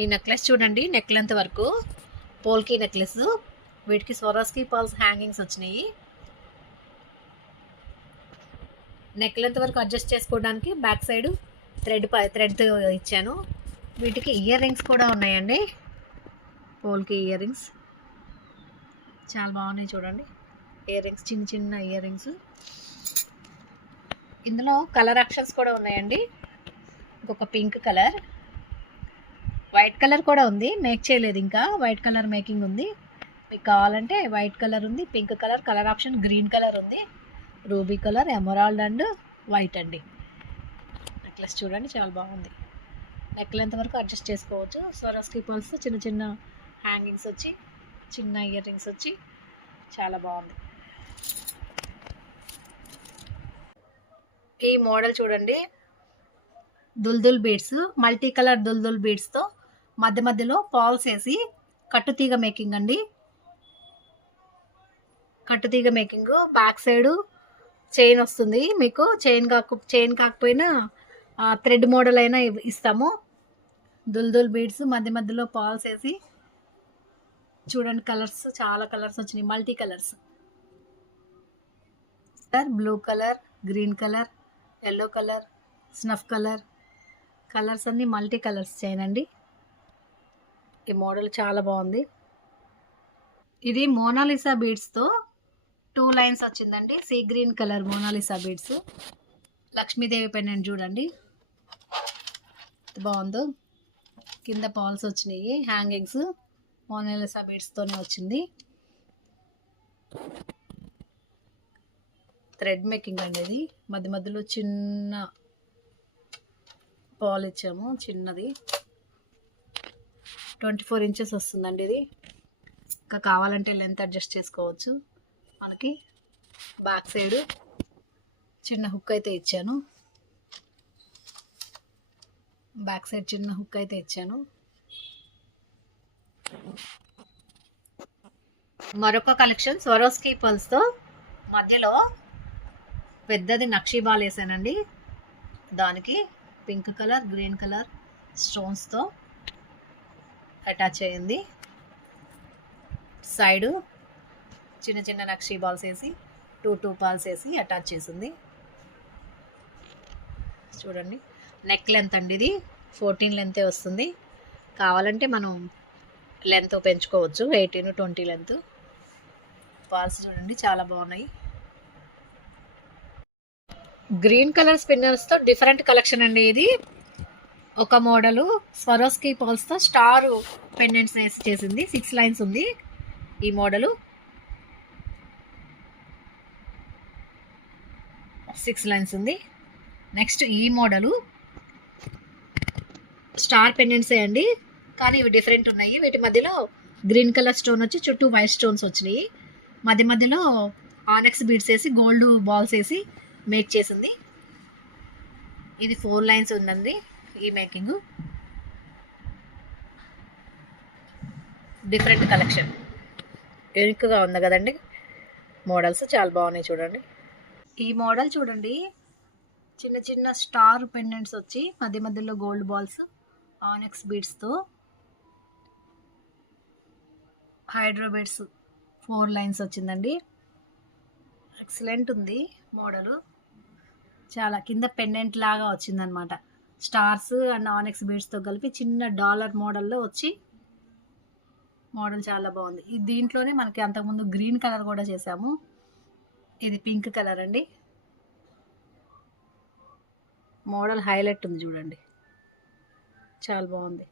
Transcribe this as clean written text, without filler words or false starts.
ఈ నెక్లెస్ చూడండి, neck length వరకు పోల్కి నెక్లెస్. వీటికి స్వరాస్కి పాల్స్ హ్యాంగింగ్స్ వచ్చినాయి. నెక్ లెంత్ వరకు అడ్జస్ట్ చేసుకోవడానికి బ్యాక్ సైడ్ థ్రెడ్ ఇచ్చాను. వీటికి ఇయర్ రింగ్స్ కూడా ఉన్నాయండి. పోల్కి ఇయర్ రింగ్స్ చాలా బాగున్నాయి చూడండి. ఇయర్ రింగ్స్ చిన్న చిన్న ఇయర్ రింగ్స్. ఇందులో కలర్ ఆప్షన్స్ కూడా ఉన్నాయండి. ఇంకొక పింక్ కలర్, వైట్ కలర్ కూడా ఉంది, మేక్ చేయలేదు ఇంకా. వైట్ కలర్ మేకింగ్ ఉంది. మీకు కావాలంటే వైట్ కలర్ ఉంది, pink colour, colour option green colour ఉంది, ruby colour, emerald and white అండి. నెక్లెస్ చూడండి చాలా బాగుంది. నెక్ లెంత్ వరకు అడ్జస్ట్ చేసుకోవచ్చు. స్వరాస్కి పల్స్ చిన్న చిన్న హ్యాంగింగ్స్ వచ్చి, చిన్న ఇయర్ రింగ్స్ వచ్చి చాలా బాగుంది. ఈ మోడల్ చూడండి, దుల్దుల్ బీడ్స్, మల్టీ కలర్ దుల్దుల్ బీడ్స్తో మధ్య మధ్యలో పాల్స్ వేసి కట్టుతీగ మేకింగ్ అండి. కట్టుతీగ మేకింగ్. బ్యాక్ సైడ్ చైన్ వస్తుంది మీకు. చైన్ కాకపోయినా థ్రెడ్ మోడల్ అయినా ఇస్తాము. దుల్దుల్ బీడ్స్ మధ్య మధ్యలో పాల్స్ వేసి చూడండి. కలర్స్ చాలా కలర్స్ వచ్చినాయి, multi colours. Blue colour, green colour, yellow colour, snuff colour, colours అన్నీ మల్టీ కలర్స్ చేయనండి. ఈ మోడల్ చాలా బాగుంది. ఇది మోనాలిసా బీడ్స్తో 2 లైన్స్ వచ్చిందండి. Sea green colour Mona Lisa beads. Lakshmidevi pendant చూడండి బాగుందో. కింద పాల్స్ వచ్చినాయి, హ్యాంగింగ్స్. మోనాలిసా బీడ్స్తోనే వచ్చింది. థ్రెడ్ మేకింగ్ అండి ఇది. మధ్య మధ్యలో చిన్న పాల్ ఇచ్చాము, చిన్నది. 24 ఇంచెస్ వస్తుందండి ఇది. ఇంకా కావాలంటే లెంత్ అడ్జస్ట్ చేసుకోవచ్చు. మనకి బ్యాక్ సైడ్ చిన్న హుక్ అయితే ఇచ్చాను. బ్యాక్ సైడ్ చిన్న హుక్ అయితే ఇచ్చాను. మరొక కలెక్షన్ స్వరోస్కి పల్స్తో మధ్యలో పెద్దది నక్షీ బాల్ వేసానండి. దానికి పింక్ కలర్, గ్రీన్ కలర్ స్టోన్స్తో అటాచ్ అయ్యింది. సైడు చిన్న చిన్న నక్షీ బాల్స్ వేసి 2 పాల్స్ వేసి అటాచ్ చేసింది. చూడండి. నెక్ లెంత్ అండి ఇది 14 లెంతే వస్తుంది. కావాలంటే మనం లెంత్ పెంచుకోవచ్చు, 18, 20 లెంత్. పాల్స్ చూడండి చాలా బాగున్నాయి. గ్రీన్ కలర్ స్పిన్నర్స్తో డిఫరెంట్ కలెక్షన్ అండి ఇది. ఒక మోడలు స్వరోస్కి పాల్స్తో స్టార్ పెండెంట్స్ వేసి చేసింది. 6 లైన్స్ ఉంది ఈ మోడలు. 6 లైన్స్ ఉంది. నెక్స్ట్ ఈ మోడలు స్టార్ పెండెంట్సే అండి, కానీ ఇవి డిఫరెంట్ ఉన్నాయి. వీటి మధ్యలో గ్రీన్ కలర్ స్టోన్ వచ్చి చుట్టూ వైట్ స్టోన్స్ వచ్చినాయి. మధ్య మధ్యలో ఆనెక్స్ బీడ్స్ వేసి గోల్డ్ బాల్స్ వేసి మేక్ చేసింది. ఇది 4 లైన్స్ ఉందండి ఈ మేకింగ్. డిఫరెంట్ కలెక్షన్, యూనిక్గా ఉంది కదండి. మోడల్స్ చాలా బాగున్నాయి చూడండి. ఈ మోడల్ చూడండి, చిన్న చిన్న స్టార్ పెండెంట్స్ వచ్చి మధ్య మధ్యలో గోల్డ్ బాల్స్ ఆనెక్స్ బీడ్స్తో హైడ్రో బీడ్స్ 4 లైన్స్ వచ్చిందండి. ఎక్సలెంట్ ఉంది మోడలు. చాలా కింద పెండెంట్ లాగా వచ్చిందనమాట. స్టార్స్ అండ్ ఆనెక్స్ బీడ్స్తో కలిపి చిన్న డాలర్ మోడల్లో వచ్చి మోడల్ చాలా బాగుంది. దీంట్లోనే మనకి అంతకుముందు గ్రీన్ కలర్ కూడా చేసాము. ఇది పింక్ కలర్ అండి. మోడల్ హైలైట్ ఉంది చూడండి, చాలా బాగుంది.